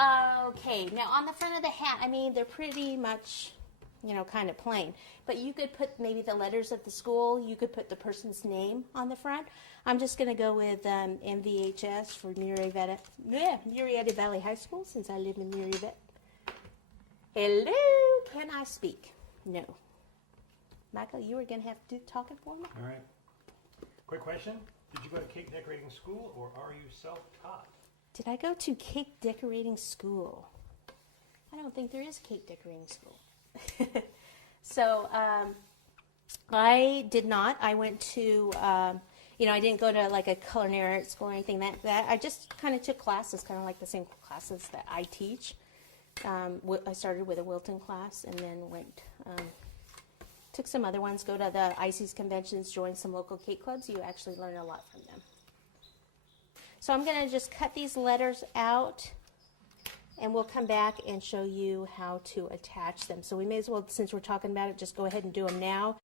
Okay, now on the front of the hat, I mean, they're pretty much, you know, kind of plain. But you could put maybe the letters of the school. You could put the person's name on the front. I'm just going to go with MVHS for Murrieta Valley High School, since I live in Murrieta. Hello, can I speak? No. Michael, you were going to have to do talking for me? All right. Quick question. Did you go to cake decorating school, or are you self-taught? Did I go to cake decorating school? I don't think there is a cake decorating school. So I did not. I went to, you know, I didn't go to like a culinary arts school or anything that. I just kind of took classes, kind of like the same classes that I teach. I started with a Wilton class and then went, took some other ones, go to the ICES conventions, join some local cake clubs. You actually learn a lot from them. So I'm going to just cut these letters out, and we'll come back and show you how to attach them. So we may as well, since we're talking about it, just go ahead and do them now.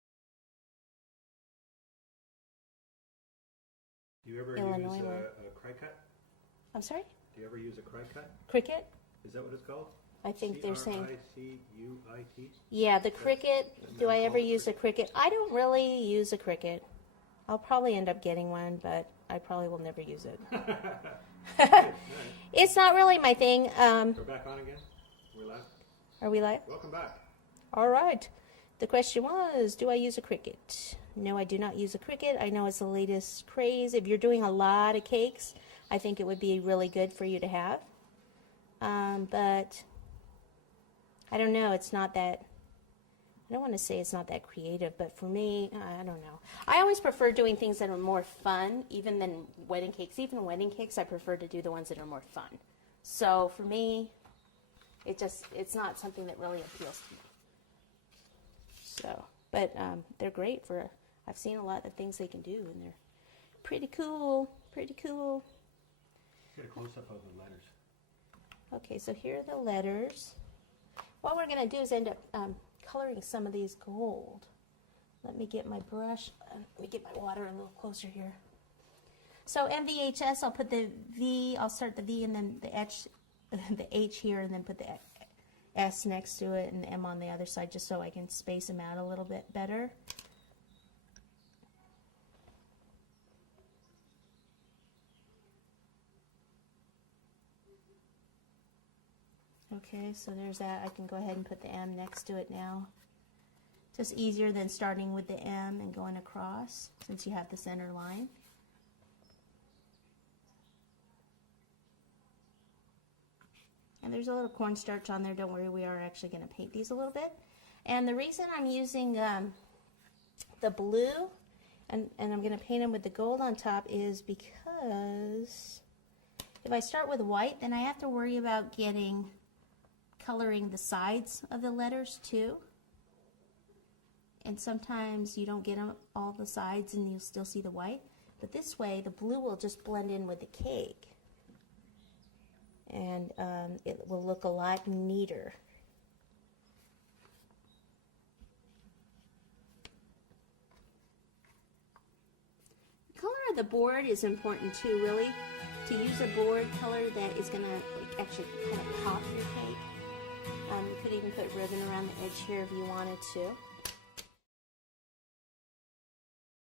Do you ever use a Cricut? I'm sorry? Do you ever use a Cricut? Cricut? Is that what it's called? I think they're saying. C-R-I-C-U-I-T? Yeah, the Cricut. Do I ever use a Cricut? I don't really use a Cricut. I'll probably end up getting one, but I probably will never use it. It's not really my thing. We're back on again? We're live? Are we live? Welcome back. All right. The question was, do I use a Cricut? No, I do not use a Cricut. I know it's the latest craze. If you're doing a lot of cakes, I think it would be really good for you to have. But I don't know. It's not that, I don't want to say it's not that creative, but for me, I don't know. I always prefer doing things that are more fun, even than wedding cakes. Even wedding cakes, I prefer to do the ones that are more fun. So for me, it's not something that really appeals to me. So, but they're great for, I've seen a lot of things they can do, and they're pretty cool, pretty cool. Get a close-up of the letters. Okay, so here are the letters. What we're going to do is end up coloring some of these gold. Let me get my brush. Let me get my water a little closer here. So MVHS, I'll put the V, I'll start the V and then the H here, and then put the S next to it and the M on the other side, just so I can space them out a little bit better. Okay, so there's that. I can go ahead and put the M next to it now. Just easier than starting with the M and going across, since you have the center line. And there's a little cornstarch on there. Don't worry, we are actually going to paint these a little bit. And the reason I'm using the blue and I'm going to paint them with the gold on top is because if I start with white, then I have to worry about coloring the sides of the letters too. And sometimes you don't get them all the sides and you'll still see the white. But this way, the blue will just blend in with the cake. And it will look a lot neater. The color of the board is important too, really. To use a board color that is going to actually kind of pop your cake. You could even put ribbon around the edge here if you wanted to.